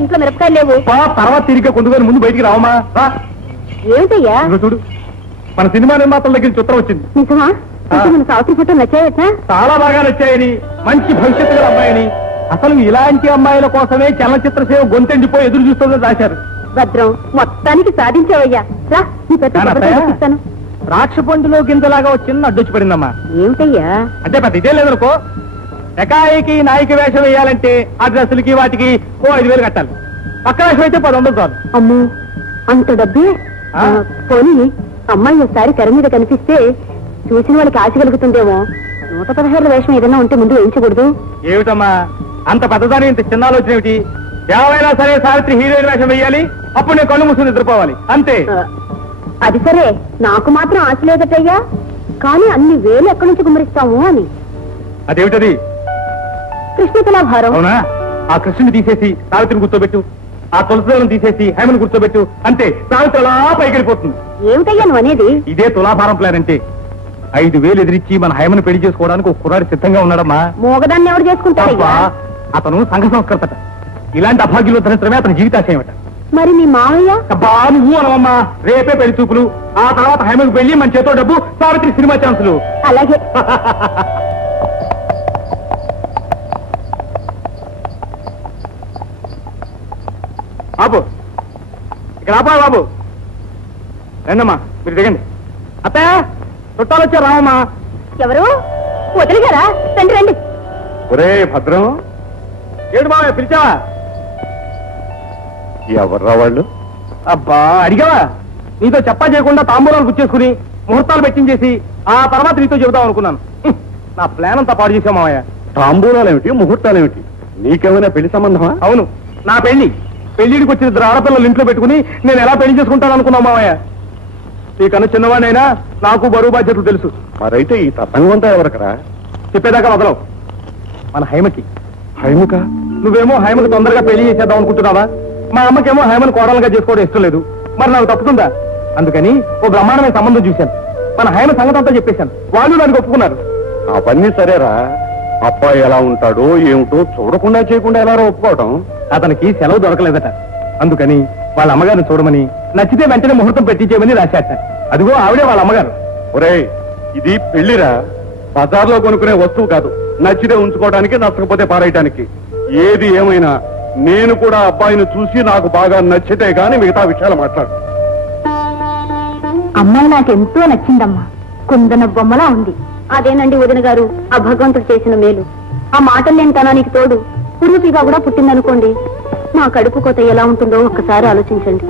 ఇంట్లో మిరపకాయలు లేవు. తర్వాత తిరిగి కొందుకొని ముందు బయటికి రావమ్మా. ఏమిటయ్యా చూడు, మన సినిమా నిర్మాతల దగ్గర చిత్రం వచ్చింది. నిజమా? మన సావిత్రి ఫోటో నచ్చాయట? చాలా బాగా నచ్చాయని, మంచి భవిష్యత్తు గల అమ్మాయిని, అసలు ఇలాంటి అమ్మాయిల కోసమే చలనచిత్ర సేవ గొంతెండిపోయి ఎదురు చూస్తుందని రాశారు. భద్రం, మొత్తానికి సాధించావయ్యా. రా, నీ పెద్ద రాక్ష పండులో గింజలాగా చిన్న అడ్డొచ్చి పడిందమ్మా. ఏమిటయ్యా? అంటే పెద్ద ఇదే లేదనుకో. ఎకాయికి నాయక వేషం వేయాలంటే ఆ డ్రెస్సులకి వాటికి 5,000 కట్టాలి. పక్క వేషం అయితే 10,000 చాలు. అమ్మో, అంత డబ్బే? పోనీ అమ్మాయి ఒకసారి తెర మీద కనిపిస్తే చూసిన వాళ్ళకి ఆశ కలుగుతుందేమో. 116 వేషం ఏదైనా ఉంటే ముందు వేయించకూడదు? ఏమిటమ్మా అంత పెద్దదాని ఇంత చిన్న ఆలోచన ఏమిటి? ఏమైనా సరే సావిత్రి హీరోయిన్ వేషం వేయాలి, అప్పుడు నేను కళ్ళు మూసుకుని నిద్రపోవాలి అంతే. అది సరే, నాకు మాత్రం ఆశ లేదటయ్యా. కానీ అన్ని వేలు ఎక్కడి నుంచి గుమ్మరిస్తాము అని. అదేమిటది? కృష్ణ తులాభారం. అవునా? ఆ కృష్ణుని తీసేసి సావిత్రిని కూర్చోబెట్టు, ఆ తులసిలను తీసేసి హేమను కూర్చోబెట్టు, అంతే సావిత్రి అలా పైకెళ్ళిపోతుంది. ఏమిటయ్యా నువ్వు అనేది? ఇదే తులాభారం ప్లాన్ అంటే. 5,000 ఎదిరించి మన హేమను పెళ్లి చేసుకోవడానికి ఒక కుర్రాడు సిద్ధంగా ఉన్నాడమ్మా. మోగదాన్ని ఎవరు చేసుకుంటాడయ్యా? అతను సంఘ సంస్కృతట. ఇలాంటి అభాగ్యులు ధరించడమే అతని జీవితాశయమట. మరి మీ మావయ్య? అబ్బా నువ్వు అనవమ్మా. రేపే పెళ్లి చూపులు, ఆ తర్వాత హేమకు పెళ్లి, మన చేతో డబ్బు, సావిత్రి సినిమా ఛాన్సులు. అలాగే. బాబు ఇక్కడ ఆపా బాబు. రండమ్మా, మీరు దిగండి. అత్తయ్య చుట్టాలు వచ్చారు, రావమ్మా. ఎవరు? వదిలిగారా? రండి రండి. ఒరే భద్రం, ఏడు మావయ్య పిలిచావా? ఎవర్రా వాళ్ళు? అబ్బా అడిగావా? నీతో చెప్పా చేయకుండా తాంబూలాలు గుచ్చేసుకుని ముహూర్తాలు పెట్టించేసి ఆ తర్వాత నీతో చెబుదాం అనుకున్నాను. నా ప్లాన్ అంతా పాడు చేసావు మావయ్య. తాంబూలాలేమిటి, ముహూర్తాలేమిటి? నీకేమైనా పెళ్లి సంబంధమా? అవును, నా పెళ్లిడికి వచ్చిన 2 ఆడపిల్లలు ఇంట్లో పెట్టుకుని నేను ఎలా పెళ్లి చేసుకుంటాను అనుకున్నావు మావయ్య. నీకన్నా చిన్నవాడినైనా నాకు బరువు బాధ్యతలు తెలుసు. మరైతే ఈ తతంగంతా ఎవరికరా? చెప్పేదాకా వదలవు. మన హైమకి. హైముక? నువ్వేమో హైమకు తొందరగా పెళ్లి చేసేద్దాం అనుకుంటున్నావా? మా అమ్మకేమో హైమను కోడలుగా చేసుకోవడం ఇష్టం లేదు. మరి నాకు తప్పుతుందా? అందుకని ఓ బ్రహ్మాండమైన సంబంధం చూశాను. మన హైమ సంగతి అంతా చెప్పేశాను. వాళ్ళు దానికి ఒప్పుకున్నారు. అవన్నీ సరేరా, అబ్బాయి ఎలా ఉంటాడో ఏమిటో చూడకుండా చేయకుండా ఎలా ఒప్పుకోవటం? అతనికి సెలవు దొరకలేదట. అందుకని వాళ్ళ అమ్మగారిని చూడమని, నచ్చితే వెంటనే ముహూర్తం పెట్టించేయమని రాశాట. అదిగో ఆవిడే వాళ్ళ అమ్మగారు. ఒరే, ఇది పెళ్లిరా, బజార్లో కొనుక్కునే వస్తువు కాదు. నచ్చితే ఉంచుకోవడానికి, నచ్చకపోతే పారేయటానికి. ఏది ఏమైనా నేను కూడా అబ్బాయిని చూసి నాకు బాగా నచ్చితే గాని మిగతా విషయాలు మాట్లాడు. అమ్మాయి నాకెంతో నచ్చిందమ్మా. కుందన బొమ్మలా ఉంది. అదేనండి వదిన గారు, ఆ భగవంతుడు చేసిన మేలు. ఆ మాటలు లేని తనానికి తోడు పురుపిగా కూడా పుట్టిందనుకోండి, మా కడుపు కోత ఎలా ఉంటుందో ఒక్కసారి ఆలోచించండి.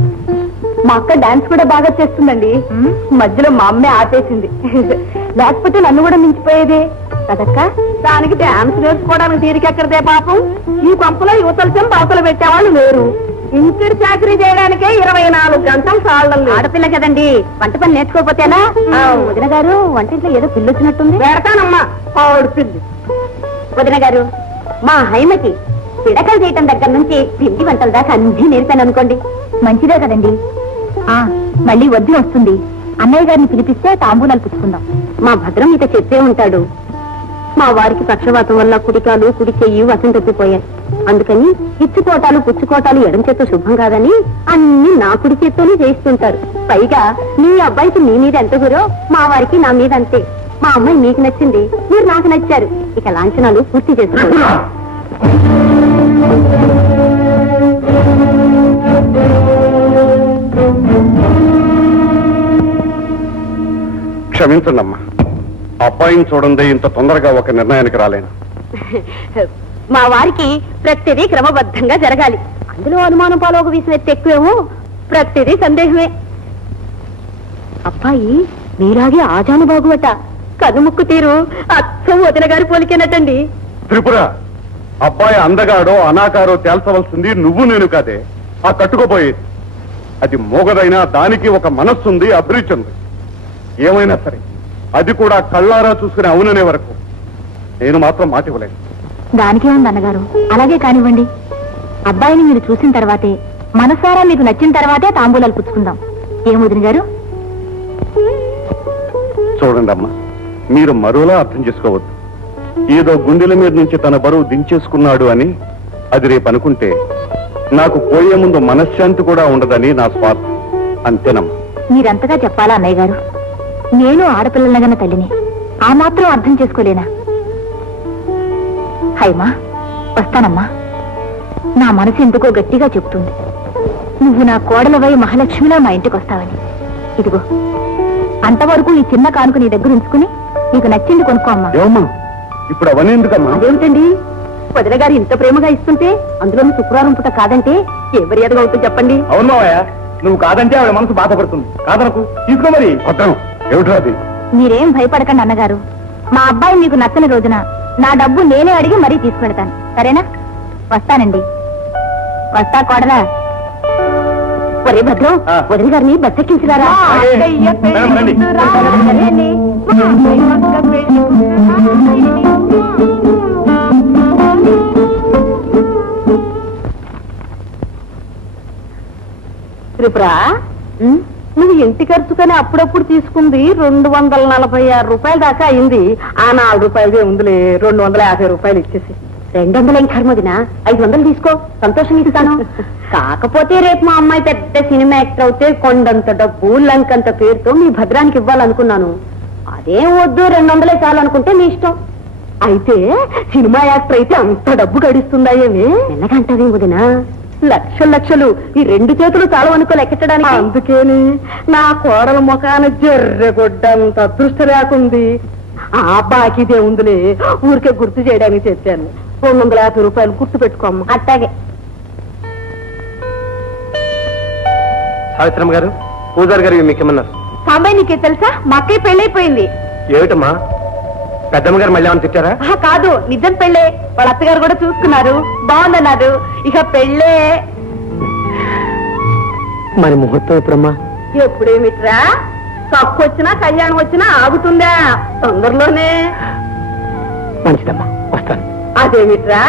మా అక్క డాన్స్ కూడా బాగా చేస్తుందండి. మధ్యలో మా అమ్మే ఆపేసింది. లేకపోతే నన్ను కూడా మించిపోయేదే కదక్క. దానికి డాన్స్ నేర్చుకోవడానికి తీరికెక్కడదే పాపం. ఈ పంపులో యువతలసం పాపలు పెట్టేవాళ్ళు లేరు. ఇంటి చాకరీ చేయడానికే 24 గంటలు సాళ్ళం. ఆడపిల్ల కదండి, వంట పని నేర్చుకోకపోతేనా? వదిన గారు, వంటింట్లో ఏదో పిల్లి వచ్చినట్టుంది. పెడతానమ్మా ఆవిడ పిల్లి. వదిన గారు, మా హైమకి పిడకలు చేయటం దగ్గర నుంచి పిండి వంటల దాకా అన్ని నేర్పాను అనుకోండి. మంచిదే కదండి. మళ్ళీ వద్దు వస్తుంది. అన్నయ్య గారిని పిలిపిస్తే తాంబూలాలు పుచ్చుకుందాం. మా భద్రం మీతో చెప్పే ఉంటాడు. మా వారికి పక్షవాతం వల్ల కుడికాలు, కుడి చెయ్యి వసం తప్పిపోయాయి. అందుకని ఇచ్చుకోటాలు పుచ్చుకోటాలు ఎడం చేత్తో శుభం కాదని అన్ని నా కుడి చేత్తోనే చేయిస్తుంటారు. పైగా మీ అబ్బాయికి మీ మీద ఎంత గురో మా వారికి నా మీద అంతే. మా అమ్మాయి మీకు నచ్చింది, మీరు నాకు నచ్చారు. ఇక లాంఛనాలు పూర్తి చేసుకోండి. క్షమించండమ్మా, అబ్బాయిని చూడండి ఇంత తొందరగా ఒక నిర్ణయానికి రాలేను. మా వారికి ప్రతిదీ క్రమబద్ధంగా జరగాలి. అందులో అనుమానం పాలోక వీసిన ఎక్కువేమో, ప్రతిదీ సందేహమే. అబ్బాయి మీలాగే ఆజానుబాగువట. కనుముక్కు తీరు అచ్చం వదిన గారి పోలికేనటండి. త్రిపుర, అబ్బాయి అందగాడో అనాకారో తేల్చవలసింది నువ్వు నేను కాదే, ఆ కట్టుకోపోయేది. అది మోగదైనా దానికి ఒక మనస్సుంది, అభిరుచి ఉంది. ఏమైనా సరే అది కూడా కళ్ళారా చూసుకుని అవుననే వరకు నేను మాత్రం మాట ఇవ్వలేను. దానికే ఉంది అన్నగారు, అలాగే కానివ్వండి. అబ్బాయిని మీరు చూసిన తర్వాతే, మనసారా మీకు నచ్చిన తర్వాతే తాంబూలాలు పుచ్చుకుందాం. ఏం వదిన గారు? చూడండి అమ్మా, మీరు మరోలా అర్థం చేసుకోవద్దు. ఏదో గుండెల మీద నుంచి తన బరువు దించేసుకున్నాడు అని అది రేపు అనుకుంటే నాకు పోయే ముందు మనశ్శాంతి కూడా ఉండదని నా స్వార్థం. అంతేనమ్మా. మీరంతగా చెప్పాలా అన్నయ్య గారు? నేను ఆడపిల్లలగన్న తల్లిని ఆ మాత్రం అర్థం చేసుకోలేనా? హైమా, వస్తానమ్మా. నా మనసు ఎందుకో గట్టిగా చెప్తుంది, నువ్వు నా కోడలవై మహాలక్ష్మిలా మా ఇంటికి వస్తావని. ఇదిగో, అంతవరకు ఈ చిన్న కానుక నీ దగ్గర ఉంచుకుని నీకు నచ్చింది కొనుక్కో అమ్మా. ఏమమ్మా ఇప్పుడు అవన్నీ ఎందుకమ్మా? అదేమిటండి, వదిన గారు ఇంత ప్రేమగా ఇస్తుంటే అందులోని శుక్రవారం పూట కాదంటే ఏ మర్యాదగా అవుతుంది చెప్పండి? అవును మావయ్య, నువ్వు కాదంటే ఆవిడ మనసు బాధపడుతుంది. కాదనకు, తీసుకో మరి. కొట్టను. ఏమిట్రా అది? మీరేం భయపడకండి అన్నగారు. మా అబ్బాయి మీకు నచ్చని రోజున నా డబ్బు నేనే అడిగి మరీ తీసుకెళ్తాను, సరేనా? వస్తానండి. వస్తా కోడలా. ఒరే భద్రం, వదిన గారిని బస్ ఎక్కించురారా? త్రిపురా, నువ్వు ఇంటి ఖర్చుకని అప్పుడప్పుడు తీసుకుంది 246 రూపాయలు దాకా అయింది. ఆ 4 రూపాయలదే ఉందిలే, 250 రూపాయలు ఇచ్చేసి. 200 కర్మదినా, 500 తీసుకో, సంతోషంగా ఇస్తాను. కాకపోతే రేపు మా అమ్మాయి పెద్ద సినిమా యాక్టర్ అవుతే కొండంత డబ్బు లంకంత పేరుతో మీ భద్రానికి ఇవ్వాలనుకున్నాను. అదేం వద్దు, 200 చాలనుకుంటే నీ ఇష్టం. అయితే సినిమా యాక్టర్ అయితే అంత డబ్బు గడిస్తుందా ఏమి? ఎన్నకంటది వదినా, లక్షలు ఈ 2 చేతులు చాలు అనుకో లెక్కెట్టడానికి. అందుకేని నా కోడల ముఖాన జర్రెగొడ్డంత అదృష్ట లేకుంది. ఆ బాకీదే ఉందిలే, ఊరికే గుర్తు చేయడానికి చెప్పాను. 250 రూపాయలు గుర్తు పెట్టుకోమ్మ. అట్టాగే. సావిత్రమ్మ గారు, పూజారి గారు మీకేమన్నారు? సాంబాయి నీకే తెలుసా, మా అక్కయ్య పెళ్ళైపోయింది. ఏమిటమ్మా, పెద్దమ్మ గారు మళ్ళీ ఏమని తిట్టారా? కాదు, నిజం పెళ్ళే. వాళ్ళ అత్తగారు కూడా చూసుకున్నారు, బాగుందన్నారు. ఇక పెళ్ళే. మరి ముహూర్తం ఎప్పుడమ్మా? ఎప్పుడేమిట్రా, తక్కువ వచ్చినా కళ్యాణం వచ్చినా ఆగుతుందా? తొందరలోనే. మంచిదమ్మా, వస్తాను. అదేమిట్రా,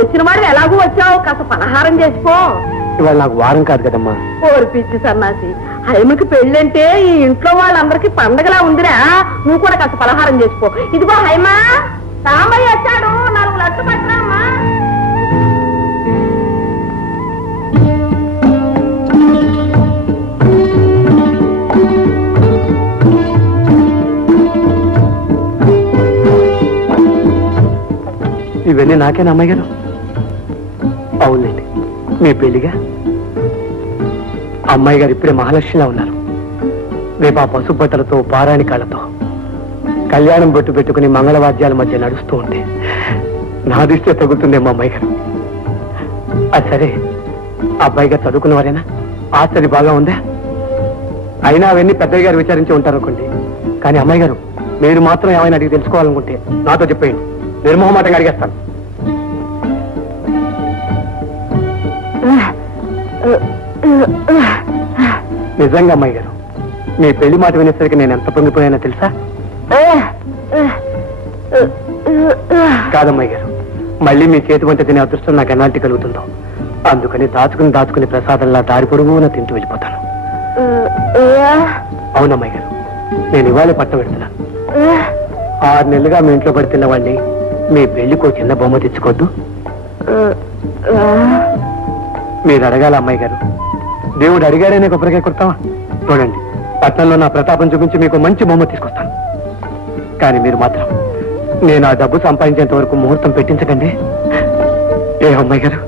వచ్చిన వాడు ఎలాగూ వచ్చావు, కాస్త పలహారం చేసుకో. ఇవాళ నాకు వారం కాదు కదమ్మా. ఓర్పిచ్చి సన్నాసి, హైమకి పెళ్ళంటే ఈ ఇంట్లో వాళ్ళందరికీ పండగలా ఉందిరా. నువ్వు కూడా కాస్త పలహారం చేసుకో. ఇదిగో హైమా, సాంబయ్య వచ్చాడు, 4 లడ్లు పట్టరా అమ్మా. ఇవన్నీ నాకేనా అమ్మాయి గారు? అవునండి, మీ పెళ్లిగా. అమ్మాయి గారు ఇప్పుడే మహాలక్ష్మిలా ఉన్నారు. రేపు ఆ పసుపట్టలతో పారాణి కాళ్ళతో కళ్యాణం బొట్టు పెట్టుకుని మంగళవాద్యాల మధ్య నడుస్తూ ఉంటే నా దృష్టి తగులుతుందేమో అమ్మాయి గారు. అది సరే, అబ్బాయి గారు చదువుకున్నవారేనా? ఆశ్చర్య బాగా ఉందా? అయినా అవన్నీ పెద్దయ్య గారు విచారించి ఉంటారు అనుకోండి. కానీ అమ్మాయి గారు, మీరు మాత్రం ఏమైనా అడిగి తెలుసుకోవాలనుకుంటే నాతో చెప్పేయండి, నిర్మోహమాటంగా అడిగేస్తాను. నిజంగా అమ్మాయి గారు, మీ పెళ్లి మాట వినేసరికి నేను ఎంత పొంగిపోయానో తెలుసా? కాదమ్మాయి గారు, మళ్ళీ మీ చేతి వంట తినే అదృష్టం నాకు ఎలాంటి కలుగుతుందో అందుకని దాచుకుని ప్రసాదంలా దారి పొరుగున తింటూ వెళ్ళిపోతాను. అవునమ్మాయి గారు, నేను ఇవాళ పట్టం పెడుతున్నాను. 6 నెలలుగా మీ ఇంట్లో పడి తిన్నవాడిని మీ పెళ్లికో చిన్న బొమ్మ తెచ్చుకోవద్దు. మీరు అడగాల అమ్మాయి గారు, దేవుడు అడిగాడనే కొబ్బరికాయ కొడతావా? చూడండి, పట్టణంలో నా ప్రతాపం చూపించి మీకు మంచి బొమ్మ తీసుకొస్తాను. కానీ మీరు మాత్రం నేను ఆ డబ్బు సంపాదించేంత వరకు ముహూర్తం పెట్టించకండి. ఏ అమ్మాయి గారు?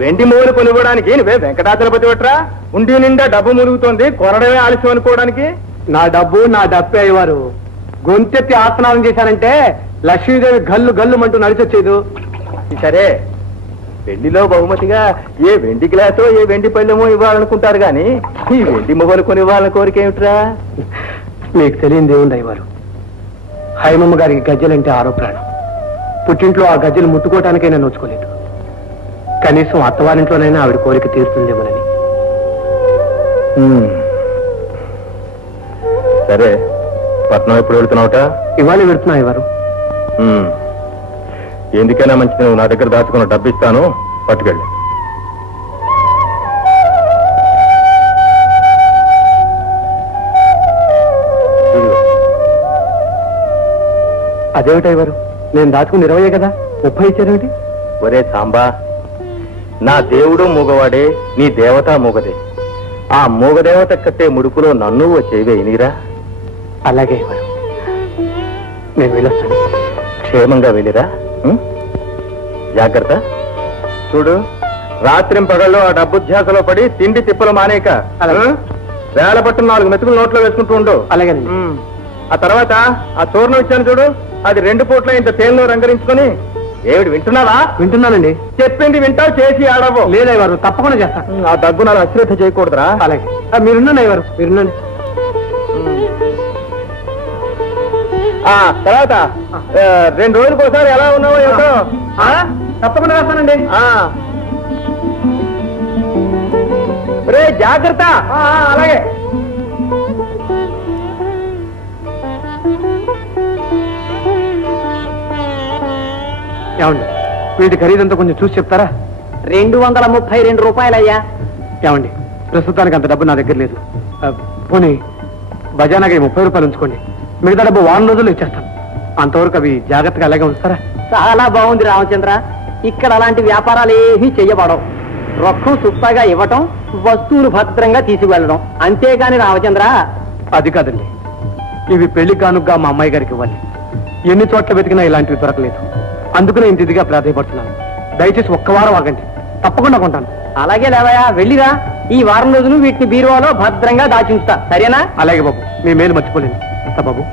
వెండి మూలు కొనుక్కోవడానికి నువ్వే వెంకటాచలపతి పట్రా? ఉండి నిండా డబ్బు మునుగుతోంది, కొనడమే ఆలస్యం అనుకోవడానికి. నా డబ్బు నా డబ్బే అయ్యేవారు. గొంతెత్తి ఆసనాలు చేశానంటే లక్ష్మీదేవి గల్లు గల్లు అంటూ నడిచొచ్చేదు. సరే, పెళ్లిలో బహుమతిగా ఏ వెండి గ్లాసో ఏ వెండి పళ్ళెమో ఇవ్వాలనుకుంటారు గాని ఈ వెండి మొగలు కొని ఇవ్వాలని కోరిక ఏమిట్రా? మీకు తెలియని దేవుంది అయ్యవారు. హైమమ్మ గారికి గజ్జలంటే ఆరో ప్రాణం. పుట్టింట్లో ఆ గజ్జలు ముట్టుకోవటానికైనా నోచుకోలేదు. కనీసం అత్తవారింట్లోనైనా ఆవిడ కోరిక తీరుతుందేమోనని. సరే, పట్నం ఎప్పుడు వెళుతున్నావుట? ఇవాళ వెళుతున్నా అయ్యవారు. ఎందుకైనా మంచిది, నువ్వు నా దగ్గర దాచుకున్న డబ్బు ఇస్తాను, పట్టుకెళ్ళి. అదేమిటయ్యవారు, నేను దాచుకుని 20 కదా, 30 ఇచ్చారేమిటి? ఒరే సాంబా, నా దేవుడు మూగవాడే, నీ దేవత మూగదే. ఆ మూగదేవత కట్టే ముడుపులో నన్ను ఓ చేయవేయనీరా. అలాగే అయ్యవారు, నేను వెళ్ళొస్తాను. క్షేమంగా వెళ్ళిరా. జాగ్రత్త. చూడు, రాత్రింపగళ్ళు ఆ డబ్బు ధ్యాసలో పడి తిండి తిప్పలు మానేక వేల పట్టున 4 మెతుకులు నోట్లో వేసుకుంటూ ఉండు. అలాగే. ఆ తర్వాత ఆ చూర్ణం ఇచ్చాను చూడు, అది 2 పూట్ల ఇంత తేలిలో రంగరించుకొని. ఏమిటి వింటున్నావా? వింటున్నానండి. చెప్పింది వింటావు, చేసి ఆడవు. లేదయ్యవారు, తప్పకుండా చేస్తాను. ఆ దగ్గు నాకు అశ్రద్ధ చేయకూడదురా. అలాగే. మీరున్నాను అయ్యవారు, మీరున్నాను. తర్వాత 2 రోజులకు ఒకసారి ఎలా ఉన్నావో ఏమిటో. తప్పకుండా వేస్తానండి. రే జాగ్రత్త. అలాగే. ఏమండి, వీటి ఖరీదంతా కొంచెం చూసి చెప్తారా? 232 రూపాయలయ్యా. ఏమండి, ప్రస్తుతానికి అంత డబ్బు నా దగ్గర లేదు. పోనీ బజానాకి 30 రూపాయలు ఉంచుకోండి, మిగతా డబ్బు వారం రోజుల్లో ఇచ్చేస్తాను. అంతవరకు అవి జాగ్రత్తగా అలాగే ఉంచుతారా? చాలా బాగుంది రామచంద్ర. ఇక్కడ అలాంటి వ్యాపారాలు ఏమీ చెయ్యబడవు. రొక్కం సుప్పగా ఇవ్వటం, వస్తువులు భద్రంగా తీసుకువెళ్ళడం, అంతేగాని రామచంద్ర. అది కాదండి, ఇవి పెళ్లి కానుగ్గా మా అమ్మాయి గారికి ఇవ్వాలి. ఎన్ని చోట్ల వెతికినా ఇలాంటివి దొరకలేదు. అందుకనే ఇంత ఇదిగా ప్రాధాయపడుతున్నాను. దయచేసి ఒక్క వారం ఆగండి, తప్పకుండా కొంటాను. అలాగే లేవయా, వెళ్ళిరా. ఈ వారం రోజులు వీటిని బీరువాలో భద్రంగా దాచుంచుతా, సరేనా? అలాగే బాబు, మీ మేలు మర్చిపోలేను. వస్తా బాబు.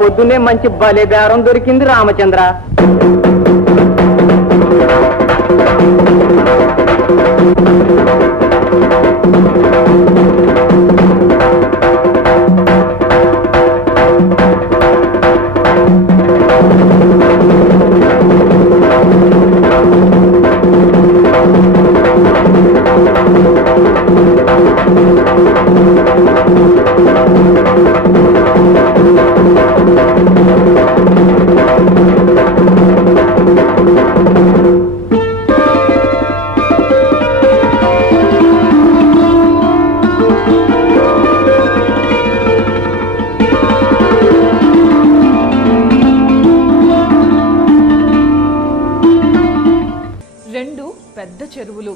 పొద్దున్నే మంచి బలే బేరం దొరికింది రామచంద్ర. చెరువులు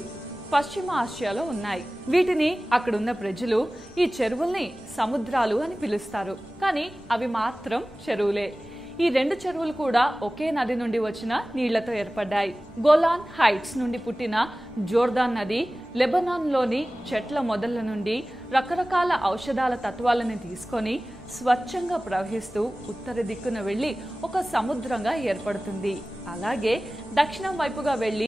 పశ్చిమ ఆసియాలో ఉన్నాయి. వీటిని అక్కడున్న ప్రజలు ఈ చెరువుల్ని సముద్రాలు అని పిలుస్తారు. కానీ అవి మాత్రం చెరువులే. ఈ 2 చెరువులు కూడా ఒకే నది నుండి వచ్చిన నీళ్లతో ఏర్పడ్డాయి. గోలాన్ హైట్స్ నుండి పుట్టిన జోర్దాన్ నది లెబనాన్లోని చెట్ల మొదళ్ల నుండి రకరకాల ఔషధాల తత్వాలను తీసుకొని స్వచ్ఛంగా ప్రవహిస్తూ ఉత్తర దిక్కున వెళ్లి ఒక సముద్రంగా ఏర్పడుతుంది. అలాగే దక్షిణం వైపుగా వెళ్లి